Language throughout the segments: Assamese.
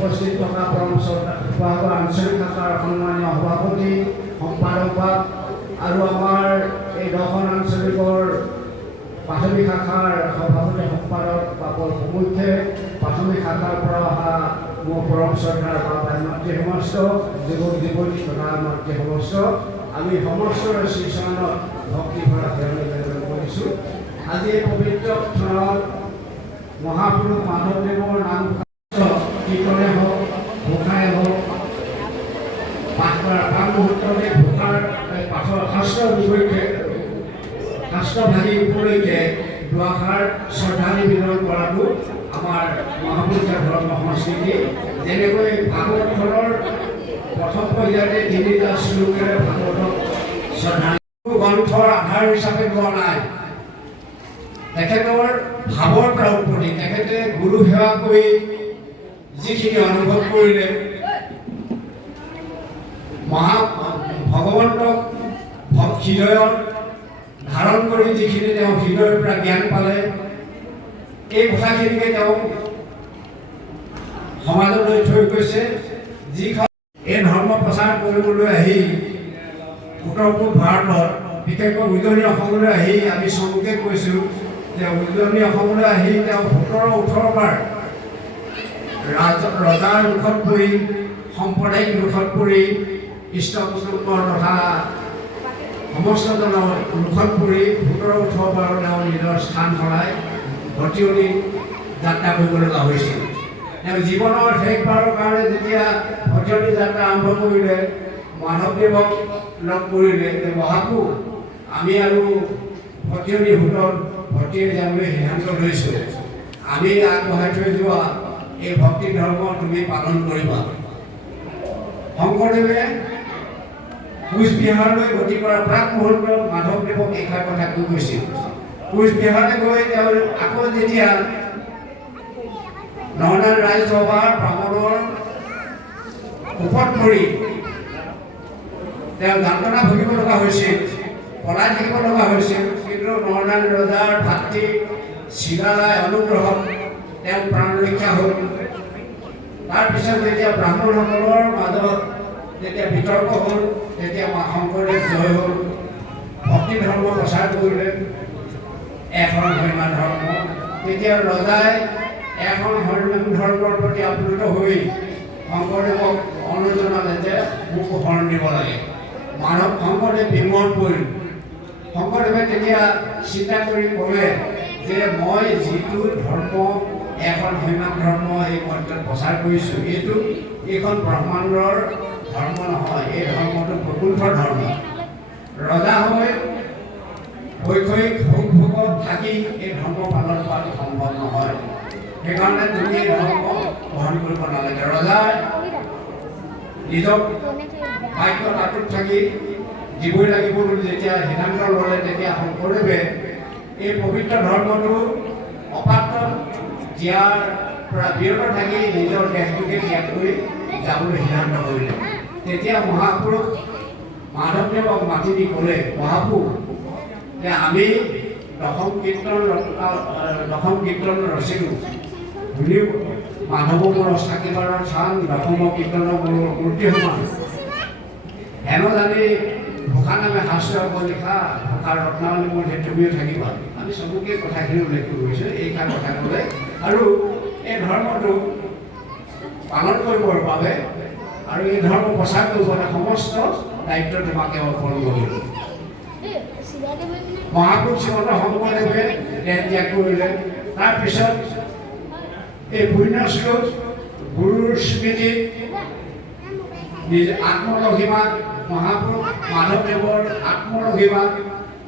উপস্থিত থকা পৰম শ্ৰদ্ধাৰ আঞ্চলিক শাখাৰ সন্মানীয় সভাপতি সম্পাদক আৰু আমাৰ এই 10খন আঞ্চলিকৰ প্ৰাথমিক শাখাৰ সভাপতি সম্পাদক বাপৰ সমুখে প্ৰাথমিক শাখাৰ পৰা অহা মোৰ পৰম শ্ৰদ্ধাৰ মাতৃ সমস্ত যুৱক যুৱতী তথা মাতৃ সমস্ত আমি সমস্ত শ্ৰীচৰণত ভক্তি ভৰা নিবেদন কৰিছোঁ। আজি এই পবিত্ৰ ক্ষণত মহাপুৰুষ মাধৱদেৱৰ নাম কীৰ্তনে হওক ঘোষাই হওক পাঠ কৰাৰ প্ৰাণ মুহূৰ্ততে ঘোষাৰ পাঠৰ শাস্ত্ৰৰ বিপৰীতে শাস্ত্ৰভাগী উপলক্ষে দুআষাৰ শ্ৰদ্ধা নিবেদন কৰাটো আমাৰ মহাপুৰুষৰ ধৰ্ম সংস্কৃতি। যেনেকৈ ভাগৱতখনৰ প্ৰথম পৰ্যায়তে 3টা শ্লোকেৰে ভাগৱতক শ্ৰদ্ধা গ্ৰন্থৰ আধাৰ হিচাপে লোৱা নাই। তেখেতৰ ভাৱৰ পৰা উৎপত্তি, তেখেতে গুৰু সেৱা কৰি যিখিনি অনুভৱ কৰিলে ভগৱন্তক হৃদয়ত ধাৰণ কৰি যিখিনি তেওঁ হৃদয়ৰ পৰা জ্ঞান পালে, এই কথাখিনিকে তেওঁ সমাজলৈ থৈ গৈছে। যিখন এই ধৰ্ম প্ৰচাৰ কৰিবলৈ আহি উত্তৰ পূব ভাৰতত বিশেষকৈ উজনি অসমলৈ আহি আমি চমুকে কৈছোঁ যে উজনি অসমলৈ আহি তেওঁ 17-18 বাৰ ৰজাৰ মুখত পৰি সাম্প্ৰদায়িক মুখত পৰি ইষ্ট কুটুম্বৰ তথা সমস্তজনৰ মুখত পৰি 17-18 বাৰ তেওঁ নিজৰ স্থান সলাই ভটিয়নি যাত্ৰা কৰিব লগা হৈছিল। তেওঁ জীৱনৰ শেষবাৰৰ কাৰণে যেতিয়া ভটিয়নি যাত্ৰা আৰম্ভ কৰিলে, মাধৱদেৱক লগ কৰিলে যে মহাপুৰুষ আমি আৰু ভটিয়নি হোটত ভৰ্তিয়ে যাবলৈ সিদ্ধান্ত লৈছোঁ, আমি আগবঢ়াই থৈ যোৱা এই ভক্তি ধৰ্ম তুমি পালন কৰিবা। শংকৰদেৱে কোচবিহাৰলৈ গতি কৰাৰ প্ৰাক মুহূৰ্তত মাধৱদেৱক এইষাৰ কথা কৈ গৈছিল। কোচবিহাৰলৈ গৈ তেওঁ আকৌ যেতিয়া নৰ্নাল ৰাজসভাৰ প্ৰাংগণৰ ওপৰত পৰি তেওঁ যান্ত্ৰণা ভুগিব লগা হৈছিল, পলাই থাকিব লগা হৈছিল, কিন্তু নৰ্নাল ৰজাৰ ভাতৃ চিলাৰায় অনুগ্ৰহত তেওঁ প্ৰাণ ৰক্ষা হ'ল। তাৰপিছত যেতিয়া ব্ৰাহ্মণসকলৰ মাজত যেতিয়া বিতৰ্ক হ'ল, তেতিয়া শংকৰদেৱ জয় হ'ল, ভক্তি ধৰ্ম প্ৰচাৰ কৰিলে, এখন হৰিনাম ধৰ্ম। তেতিয়া ৰজাই এখন হৰিনাম ধৰ্মৰ প্ৰতি আপ্লুত হৈ শংকৰদেৱক অনুৰোধ জনালে যে মোক শৰণ দিব লাগে। শংকৰদেৱ বিমোহন পৰিল। শংকৰদেৱে তেতিয়া চিন্তা কৰি ক'লে যে মই যিটো ধৰ্ম এখন হৰিনাম ধৰ্ম এই মন্ত্ৰত প্ৰচাৰ কৰিছোঁ, এইখন ব্ৰহ্মাণ্ডৰ ধৰ্ম নহয়, এই ধৰ্মটো বৈকুণ্ঠৰ ধৰ্ম। ৰজা হৈ বৈষয়িক ভোগ ভোগত থাকি এই ধৰ্ম পালন কৰাটো সম্ভৱ নহয়, সেইকাৰণে তুমি এই ধৰ্ম গ্ৰহণ কৰিব নালাগে। ৰজাই নিজক বাক্যত আঁতৰত থাকি দিবই লাগিব বুলি যেতিয়া সিদ্ধান্ত ল'লে, তেতিয়া শংকৰদেৱে এই পবিত্ৰ ধৰ্মটো অপাত্ৰত দিয়াৰ পৰা বিৰত থাকি নিজৰ দেশটোকে ত্যাগ কৰি যাবলৈ সিদ্ধান্ত কৰিলে। তেতিয়া মহাপুৰুষ মাধৱদেৱক মাতি দি ক'লে, মহাপুৰুষ যে আমি দশম কীৰ্তন ৰচিলোঁ, শুনিও মাধৱ মোৰ অষ্টাকিবাৰৰ স্থান, দশম কীৰ্তনৰ মোৰ মূৰ্তি সমান, হেন জানি ঘোষা নামে শাস্ত্ৰ লিখা ঘোষাৰ ৰত্নাৱলী মোৰ তুমিও থাকিবা। আমি চবকে কথাখিনি উল্লেখ কৰিছোঁ, এইষাৰ কথা ক'লে। আৰু এই ধৰ্মটো পালন কৰিবৰ বাবে আৰু এই ধৰ্ম প্ৰচাৰ কৰিবলৈ সমস্ত দায়িত্ব তোমাকে অৰ্পণ কৰিলোঁ। মহাপুৰুষ শ্ৰীমন্ত শংকৰদেৱে দেহ ত্যাগ কৰিলে। তাৰপিছত এই পুণ্য শ্লোক গুৰুৰ স্মৃতিত নিজ আত্মলঘিমা, মহাপুৰুষ মাধৱদেৱৰ আত্মলঘিমা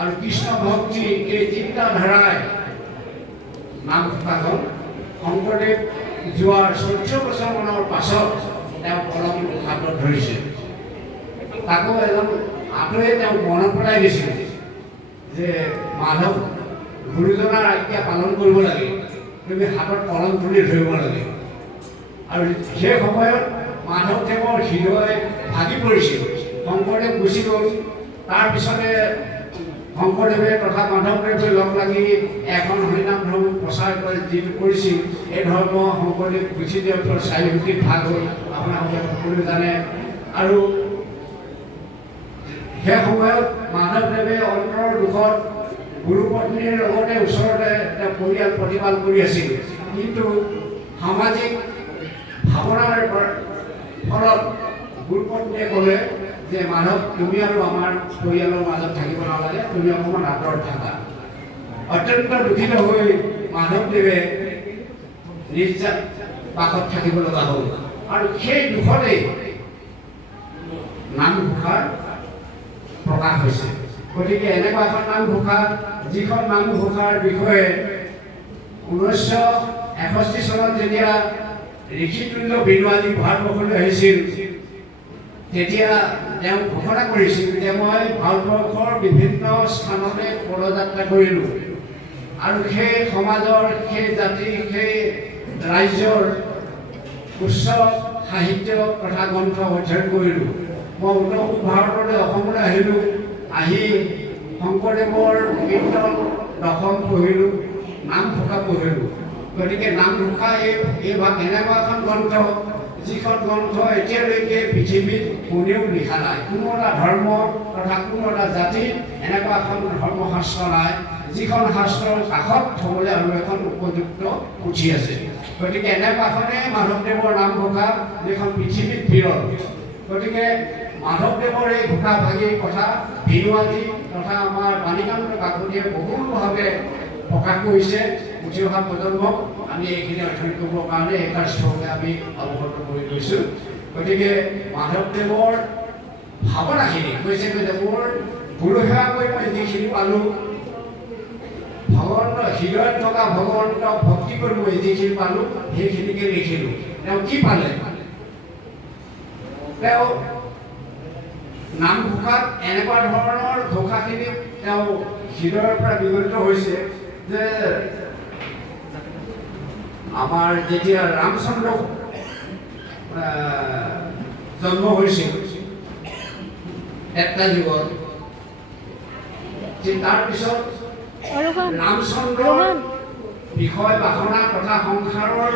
আৰু কৃষ্ণ ভক্তি, এই 3টা ধাৰাই নাম থকা হ'ল। শংকৰদেৱ যোৱাৰ 14 বছৰমানৰ পাছত তেওঁ কলম হাতত ধৰিছিল। তাকো এজন আঁতৰে তেওঁক মনত পেলাই দিছিল যে মাধৱ গুৰুজনাৰ আজ্ঞা পালন কৰিব লাগে, তুমি হাতত কলম তুলি ধৰিব লাগে। আৰু সেই সময়ত মাধৱদেৱৰ হৃদয় ভাগি পৰিছিল, শংকৰদেৱ গুচি গ'ল। তাৰপিছতে শংকৰদেৱে তথা মাধৱদেৱে লগ লাগি এখন হৰিনাম ধৰ্ম প্ৰচাৰ কৰি যিটো কৰিছিল, এই ধৰ্ম শংকৰদেৱ গুচিদেৱৰ 4 ভাগ হ'ল আপোনালোকে সকলোৱে জানে। আৰু সেই সময়ত মাধৱদেৱে অন্তৰৰ দুখত গুৰুপত্নীৰ লগতে ওচৰতে তেওঁ পৰিয়াল প্ৰতিপাল কৰি আছিল, কিন্তু সামাজিক ভাৱনাৰ ফলত গুৰুপত্নীয়ে ক'লে যে মাধৱ তুমি আৰু আমাৰ পৰিয়ালৰ মাজত থাকিব নালাগে, তুমি অকণমান আঁতৰত থাকা। অত্যন্ত দুখিত হৈ মাধৱদেৱে নিজ বাসত থাকিব লগা হ'ল। আৰু সেই দুখতেই নামঘোষাৰ প্ৰকাশ হৈছে। গতিকে এনেকুৱা এখন নামঘোষা, যিখন নামঘোষাৰ বিষয়ে 1961 চনত যেতিয়া ঋষিতুল্য বেণুৱালী ভাৰতবৰ্ষলৈ আহিছিল, তেতিয়া তেওঁ ঘোষণা কৰিছিল যে মই ভাৰতবৰ্ষৰ বিভিন্ন স্থানলৈ পদযাত্ৰা কৰিলোঁ আৰু সেই সমাজৰ, সেই জাতি, সেই ৰাজ্যৰ উচ্চ সাহিত্য তথা গ্ৰন্থ অধ্যয়ন কৰিলোঁ। মই উত্তৰ পূব ভাৰতলৈ অসমলৈ আহিলোঁ, আহি শংকৰদেৱৰ কীৰ্তন দশম পঢ়িলোঁ, নামঘোষা পঢ়িলোঁ। গতিকে নামঘোষা এনেকুৱা এখন গ্ৰন্থ, যিখন গ্ৰন্থ এতিয়ালৈকে পৃথিৱীত কোনেও লিখা নাই। কোনো এটা ধৰ্ম তথা কোনো এটা জাতিত এনেকুৱা এখন ধৰ্মশাস্ত্ৰ নাই, যিখন শাস্ত্ৰৰ কাষত থ'বলৈ আৰু এখন উপযুক্ত পুথি আছে। গতিকে এনেকুৱাখনেই মাধৱদেৱৰ নামঘোষা, যিখন পৃথিৱীত বিৰল। গতিকে মাধৱদেৱৰ এই ঘোষা ভাগিৰ কথা বেণুৱালী তথা আমাৰ বাণীকান্ত কাকতিয়ে বহুলভাৱে প্ৰকাশ কৰিছে। উঠি অহা প্ৰজন্মক আমি এইখিনি অধ্যয়ন কৰিবৰ কাৰণে এই কাৰ্যভাৱে আমি অৱগত কৰি লৈছোঁ। গতিকে মাধৱদেৱৰ ভাৱনাখিনি কৈছে যে মোৰ গুৰু সেৱা কৰি মই যিখিনি পালোঁ, ভগৱন্ত হৃদয়ত থকা ভগৱন্তক ভক্তি কৰি মই যিখিনি পালোঁ সেইখিনিকে লিখিলোঁ। তেওঁ কি পালে? তেওঁ নামঘোষাত এনেকুৱা ধৰণৰ ঘোষাখিনি তেওঁ হৃদয়ৰ পৰা বিগলিত হৈছে যে আমাৰ যেতিয়া ৰামচন্দ্ৰ জন্ম হৈছিল এটা যুগত, তাৰপিছত ৰামচন্দ্ৰৰ বিষয় বাসনা তথা সংসাৰৰ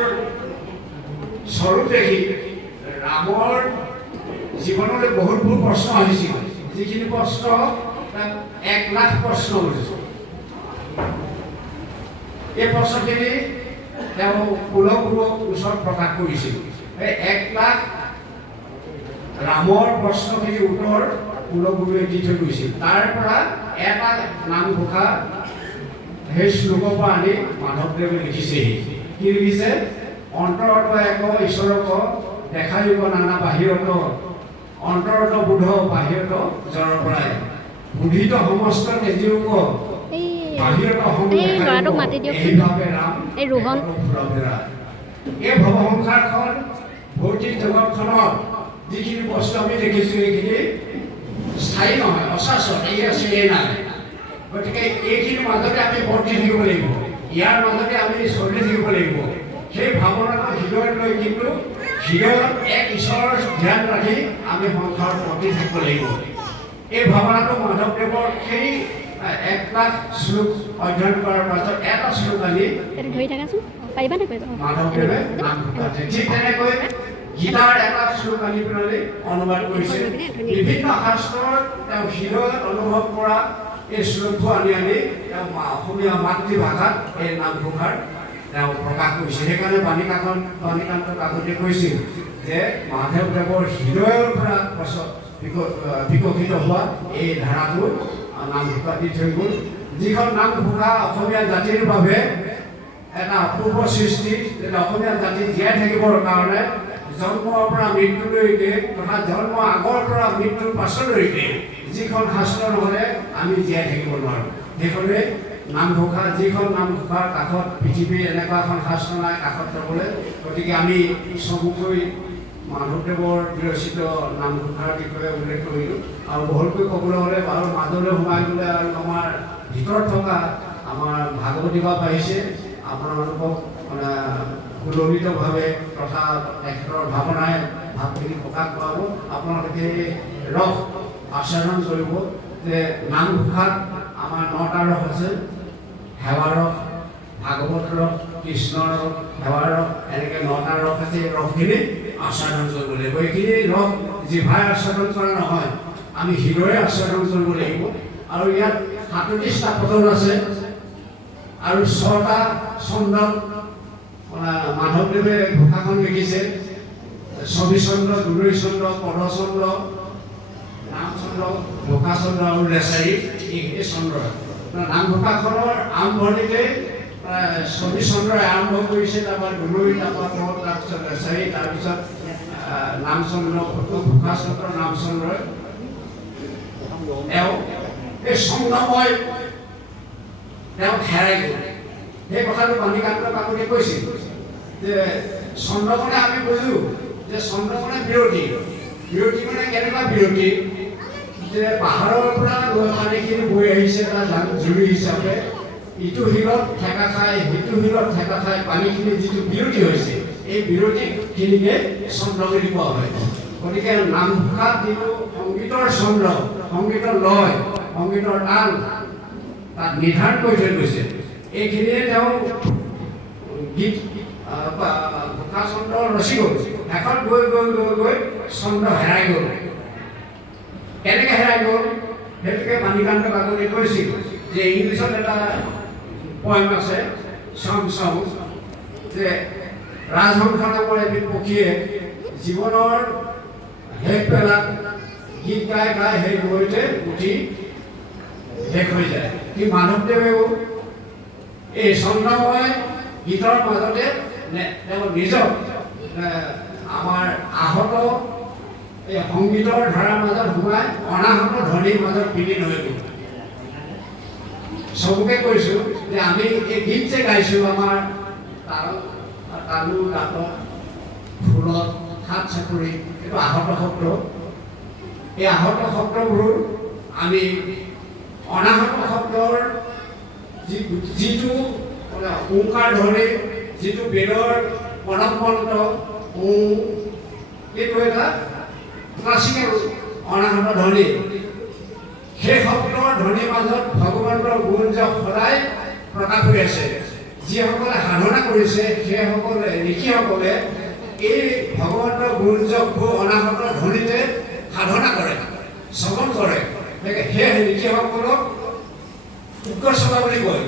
স্বৰূপ দেখি ৰামৰ জীৱনলৈ বহুতবোৰ প্ৰশ্ন আহিছিল, যিখিনি প্ৰশ্ন 1 লাখ প্ৰশ্ন উঠিছিল। এই প্ৰশ্নখিনি তেওঁ কুলগুৰুৰ ওচৰত প্ৰকাশ কৰিছিল। এই 1 লাখ ৰামৰ প্ৰশ্নখিনিৰ উত্তৰ কুলগুৰুৱে দি থৈ গৈছিল। তাৰ পৰা এটা নামঘোষা সেই শ্লোকৰ পৰা আনি মাধৱদেৱে লিখিছেহি। কি লিখিছে? অন্তৰত এক ঈশ্বৰক দেখাইব নানা বাহিৰত, অন্তৰত বোধ বাহিৰত জৰ পৰাই, বুদ্ধিত সমস্ত তেজীয়োগ বাহিৰত এইভাৱে ৰাম ফুৰবেৰা। এই ভৱসংসাৰখন ভৌতিক জগতখনত যিখিনি বস্তু আমি দেখিছোঁ এইখিনি স্থায়ী নহয়, অচাচৰ, এই আছে এই নাই। গতিকে এইখিনিৰ মাজতে আমি বৰ্তি থাকিব লাগিব, ইয়াৰ মাজতে আমি চলি থাকিব লাগিব। সেই ভাৱনাটো হৃদয়ত লৈ কিন্তু হৃদয়ত এক ঈশ্বৰৰ ধ্যান ৰাখি আমি সংসাৰত বৰ্তি থাকিব লাগিব। এই ভাৱনাটো মাধৱদেৱৰ সেই 1 লাখ শ্লোক অধ্যয়ন কৰাৰ পাছত এটা শ্লোক আনি মাধৱদেৱে নামঘোষাত ঠিক তেনেকৈ গীতাৰ এটা শ্লোক আনি পেলাই অনুবাদ কৰিছে। বিভিন্ন শাস্ত্ৰত তেওঁ হৃদয়ত অনুভৱ কৰা এই শ্লোকবোৰ আনি তেওঁ অসমীয়া মাতৃভাষাত এই নামঘোষাৰ তেওঁ প্ৰকাশ কৰিছে। সেইকাৰণে বাণীকান্ত কাকতিয়ে কৈছিল যে মাধৱদেৱৰ হৃদয়ৰ পৰা বিকশিত হোৱা এই ধাৰাটো নামঘোষা দি থৈ গ'ল। যিখন নামঘোষা অসমীয়া জাতিৰ বাবে এটা অপূৰ্ব সৃষ্টি, অসমীয়া জাতি জীয়াই থাকিবৰ কাৰণে জন্মৰ পৰা মৃত্যুলৈকে তথা জন্ম আগৰ পৰা মৃত্যুৰ পাছলৈকে যিখন শাস্ত্ৰ নহ'লে আমি জীয়াই থাকিব নোৱাৰোঁ। সেইখনে নামঘোষা, যিখন নামঘোষাৰ কাষত পৃথিৱীৰ এনেকুৱা এখন শাস্ত্ৰ নাই কাষত ল'বলৈ। গতিকে আমি চমুকৈ মাধৱদেৱৰ বিৰচিত নামঘোষাৰ বিষয়ে উল্লেখ কৰিলোঁ। আৰু বহলকৈ ক'বলৈ হ'লে বাৰু মাজলৈ সোমাই গ'লে আৰু আমাৰ ভিতৰত থকা আমাৰ ভাগৱতী বা পাৰিছে আপোনালোকক সুললিতভাৱে তথা তেখেতৰ ভাৱনাই ভাৱখিনি প্ৰকাশ কৰাব। আপোনালোকে ৰস আচৰণ কৰিব যে নামঘোষাত আমাৰ 9টা ৰস আছে: সেৱা ৰস, ভাগৱত ৰস, কৃষ্ণৰ সেৱাৰ ৰস, এনেকৈ 9টা ৰস আছে। এই ৰসখিনি আস্বাদন কৰিব লাগিব। এইখিনি ৰস জিভাই আস্বাদন কৰা নহয়, আমি হৃদয়ে আস্বাদন কৰিব লাগিব। আৰু ইয়াত 37টা পদন আছে আৰু 6টা ছন্দত মাধৱদেৱে ঘোষাখন লিখিছে। ছবিচন্দ্ৰ, দুলৰীচন্দ্ৰ, পদচন্দ্ৰ, নামচন্দ্ৰ, ঘোষাচন্দ্ৰ আৰু লেচাৰী, এই চন্দ্ৰ। নামঘোষাখনৰ আৰম্ভণিতে ছবিচন্দ্ৰই আৰম্ভ কৰিছে, তাৰপৰা দুলৰী, তাৰপৰা পদ, তাৰপিছত লেচাৰী, তাৰপিছত নামচন্দ্ৰ, ঘোষাচন্দ্ৰ, নামচন্দ্ৰই তেওঁ এই চন্দ্ৰময় তেওঁ হেৰাই গ'ল। সেই কথাটো বাণীকান্ত কাকতিয়ে কৈছিল যে চন্দ্ৰমনে আমি বুজো যে চন্দ্ৰমনে বিৰতি। বিৰতি মানে কেনেকুৱা বিৰতি, যে পাহাৰৰ পৰা পানীখিনি বৈ আহিছে তাৰ জুৰি হিচাপে, ইটো শিলত ঠেকা খাই সিটো শিলত ঠেকা খাই পানীখিনি যিটো বিৰতি হৈছে, এই বিৰতিখিনিকে চন্দ্ৰ বুলি কোৱা হয়। গতিকে নামঘোষাত যিটো সংগীতৰ চন্দ্ৰ, সংগীতৰ লয়, সংগীতৰ তাল তাত নিৰ্ধাৰণ কৰি থৈ গৈছে। এইখিনিয়ে তেওঁ গীত ঘোষাচন্দ্ৰ ৰচি গ'ল। শেষত গৈ গৈ গৈ গৈ চন্দ্ৰ হেৰাই গ'ল। কেনেকৈ হেৰাই গ'ল সেইটোকে বাণীকান্ত কাকতিয়ে কৈছিল যে ইংলিছত এটা পয়েম আছে, চং, যে ৰাজহংস নামৰ এবিধ পক্ষীয়ে জীৱনৰ শেষ বেলাত গীত গাই গাই সেই নৈতে উঠি শেষ হৈ যায়। কি মাধৱদেৱেও এই চন্দ্ৰময় গীতৰ মাজতে তেওঁ নিজক আমাৰ আহত এই সংগীতৰ ধাৰাৰ মাজত সোমাই অনাহত ধ্বনিৰ মাজত বিলীন হৈ গ'ল। চবকে কৈছোঁ যে আমি এই গীত যে গাইছোঁ, আমাৰ তালু, দাঁতত, ফুলত, হাত চাপৰি, এইটো আহত শব্দ। এই আহত শব্দবোৰ আমি অনাহত শব্দৰ যিটো ওংকাৰ ধৰি, যিটো বেদৰ প্ৰণৱমন্ত্ৰ এইটো এটা ক্লাছিকেল অনাহত ধ্বনি। সেই শব্দৰ ধ্বনিৰ মাজত ভগৱন্তৰ গুণ জপ সদায় প্ৰকাশ হৈ আছে। যিসকলে সাধনা কৰিছে সেইসকলে, ঋষিসকলে এই ভগৱন্তৰ গুণ জপবোৰ অনাহত ধ্বনিতে সাধনা কৰে, শ্ৰৱণ কৰে। সেই ঋষিসকলক উগ্ৰসভা বুলি কয়।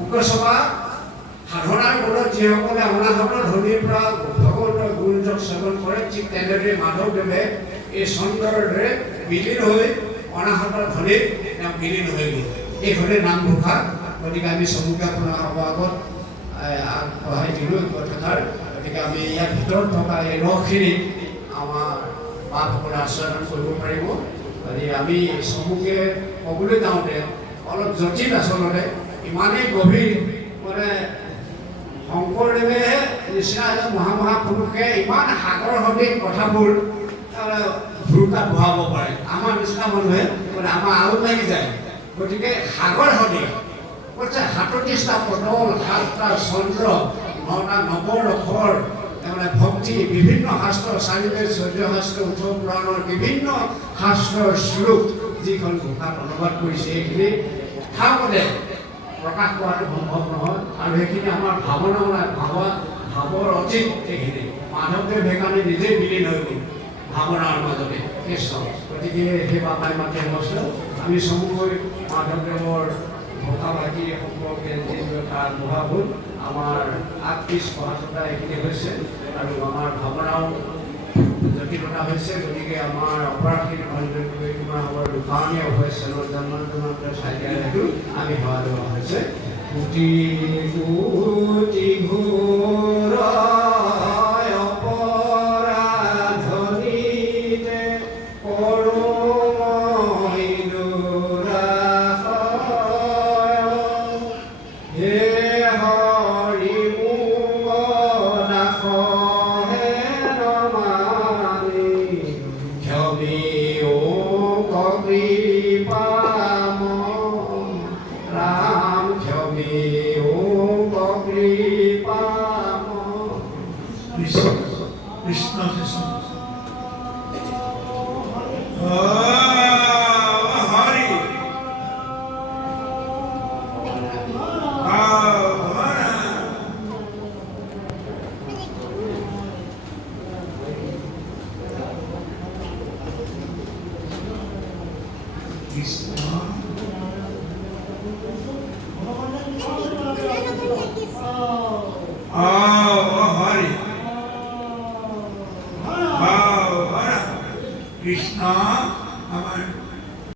উগ্ৰসভা সাধনাৰ ফলত যিসকলে অনাহত ধ্বনিৰ পৰা ভগৱন্তৰ গুণ জপ শ্ৰৱণ কৰে, ঠিক তেনেদৰে মাধৱদেৱে এই চন্দ্ৰৰ দৰে বিলীন হৈ অনাহত ধ্বনিত তেওঁ বিলীন হৈ গ'ল। এইখনে নামঘোষা। গতিকে আমি চমুকৈ আপোনাৰ আগত আগবঢ়াই দিলোঁ কথাষাৰ। গতিকে আমি ইয়াৰ ভিতৰত থকা এই ৰসখিনি আমাৰ বাপসকলে আস্বাদন কৰিব পাৰিব। গতিকে আমি চমুকৈ ক'বলৈ যাওঁতে অলপ জটিল, আচলতে ইমানেই গভীৰ, মানে শংকৰদেৱে নিচিনা এজন মহাপুৰুষে ইমান সাগৰ সদৃশ কথাবোৰ ভূতাত বহাব পাৰে। আমাৰ নিচিনা মানুহে মানে আমাৰ আউট লাগি যায়। গতিকে সাগৰ সদৃশ 37টা পদল, 7টা চন্দ্ৰ, 9টা নৱৰসৰ, মানে ভক্তি, বিভিন্ন শাস্ত্ৰ, 4 বেদ, 14 শাস্ত্ৰ, 18 পুৰাণৰ বিভিন্ন শাস্ত্ৰৰ শ্লোক যিখন ঘোষাত অনুবাদ কৰিছে, এইখিনি কথাপদে প্ৰকাশ কৰাটো সম্ভৱ নহয়। আৰু সেইখিনি আমাৰ ভাৱনাও নাই, ভাৱৰ অতীত এইখিনি। মাধৱদেৱ সেইকাৰণে নিজেই বিলীন হৈ গ'ল ভাৱনাৰ মাজতে কৃষ্ণ। গতিকে সেই বাবাই মাতি অৱস্থা আমি চমুকৈ মাধৱদেৱৰ ঘোষা ভাগি সম্পৰ্কে যিটো এটা আগবঢ়া হ'ল, আমাৰ আগপিছ পঢ়া এইখিনি হৈছে আৰু আমাৰ ভাৱনাও জটিলতা হৈছে। গতিকে আমাৰ অপৰাধখিনি ভালদৰে কৰি তোমাৰ আমাৰ দোকানীয় হৈ চেলৰ জন্মান্তমান্তৰ চাই দিয়া সেইটো আমি সেৱা লোৱা হৈছে। কোটি কোটি ঘোৰ অপৰাধনীতে কৰো মই দুৰাশয়, হে হৰি মোক নাশহে নমানি, ক্ষমি ও কৃপাম ৰাম, ক্ষমি ও কৃপাম। Krishna Krishna Krishna Hari Hare Krishna